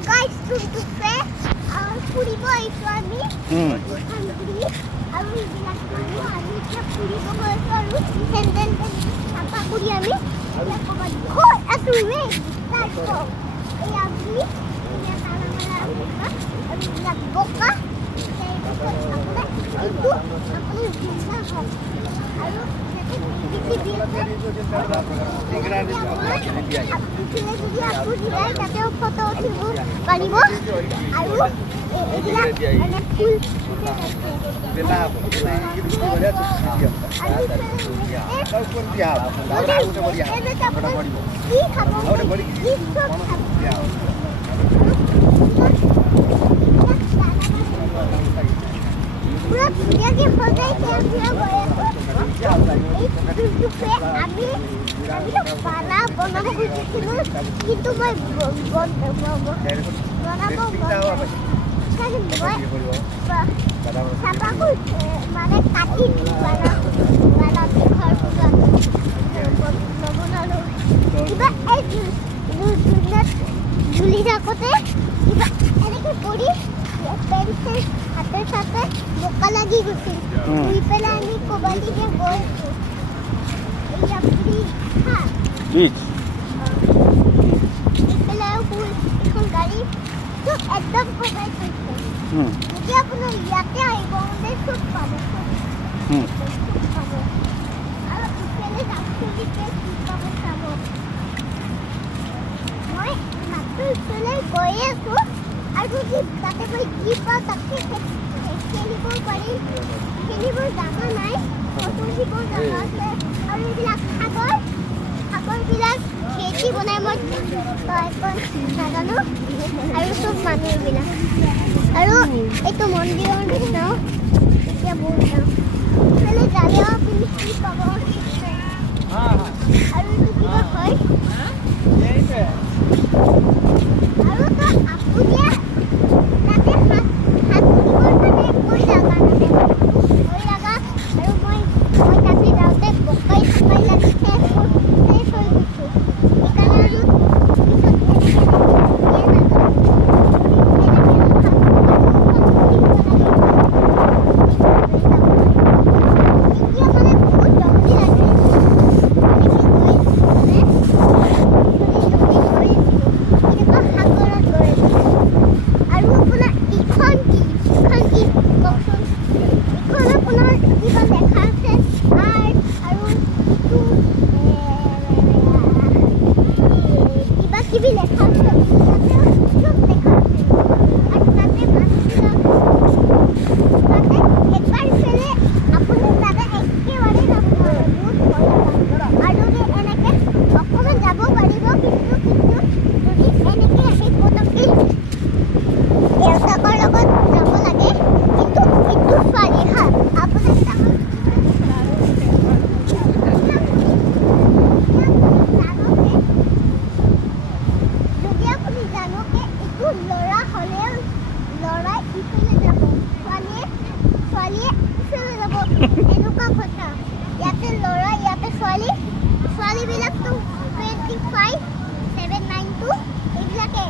guys, to say, Puri boy is for me. I will be like Puri. I will be Puri boy for you. And then Papa Puri ami. Go everywhere. Let's go. Hey, Abdi. Ini tanah mana? I will be like Boka. Itu aku bisa kok. Ayo, jadi aku দিলাই তাতেও photo উঠিব পাৰিব আৰু এইবিলাক এনে ফুল পুরা ভিডিওকে সজাইছে পুরা আমি পালা বনাব খুঁজছিলো কিন্তু মই বনাব চাপাকো মানে কাটি বানাতে ঘৰ নবনালো কিবা এই ঝুলি থাকোতে কিবা এনেকে পৰি পেন্সিল হাতের সাথে বোকা লাগি গেছিল দুই পেলা আমি কবালি দিয়ে বলছি এই আপনি হ্যাঁ ঠিক পেলা ফুল এখন গাড়ি তো একদম কবাই করছে যদি আপনি ইয়াতে আইব আমাদের খুব পাবো আর পেলে যাচ্ছে দিকে পাবো পাবো মই মাত্র পেলে গৈ আছো আৰু কি তাতে মই কি পাওঁ তাকে খেলিব পাৰি খেলিব জাগা নাই ফটো উঠিব জাগা আছে আৰু এইবিলাক সাগৰবিলাক খেতি বনাই মই নাজানো আৰু চব মানুহবিলাক আৰু এইটো মন্দিৰৰ নিচিনাও এতিয়া বহুত যাওঁ যালে আপুনি কি পাব আৰু এইটো কিবা হয় আৰু তো আপুনিয়ে তাতে হাত দিবৰ কাৰণে গৈ লাগা আৰু মই তাতে যাওঁতে বকাই থাকাই লাগি শেষ হৈ গৈছোঁ সেইকাৰণে আৰু কিবি লেখা আছে চব লেখা আছে আৰু তাতে মাছবিলাক তাতে একবাৰ ফেলে আপুনি তাতে একেবাৰে যাব নোৱাৰে বহুত ভয় লগা আৰু যদি এনেকে অকণমান যাব পাৰিব কিন্তু যদি এনেকে আহি পটককৈ দেউতাকৰ লগত যাব লাগে কিন্তু এইটো পাৰি হা আপোনাক ল'ৰা হ'লেও ল'ৰাই ইফালে যাব ছোৱালীয়ে ইফালে যাব এনেকুৱা কথা ইয়াতে ল'ৰা ইয়াতে ছোৱালীবিলাকতো 25, 7, 9 এইবিলাকে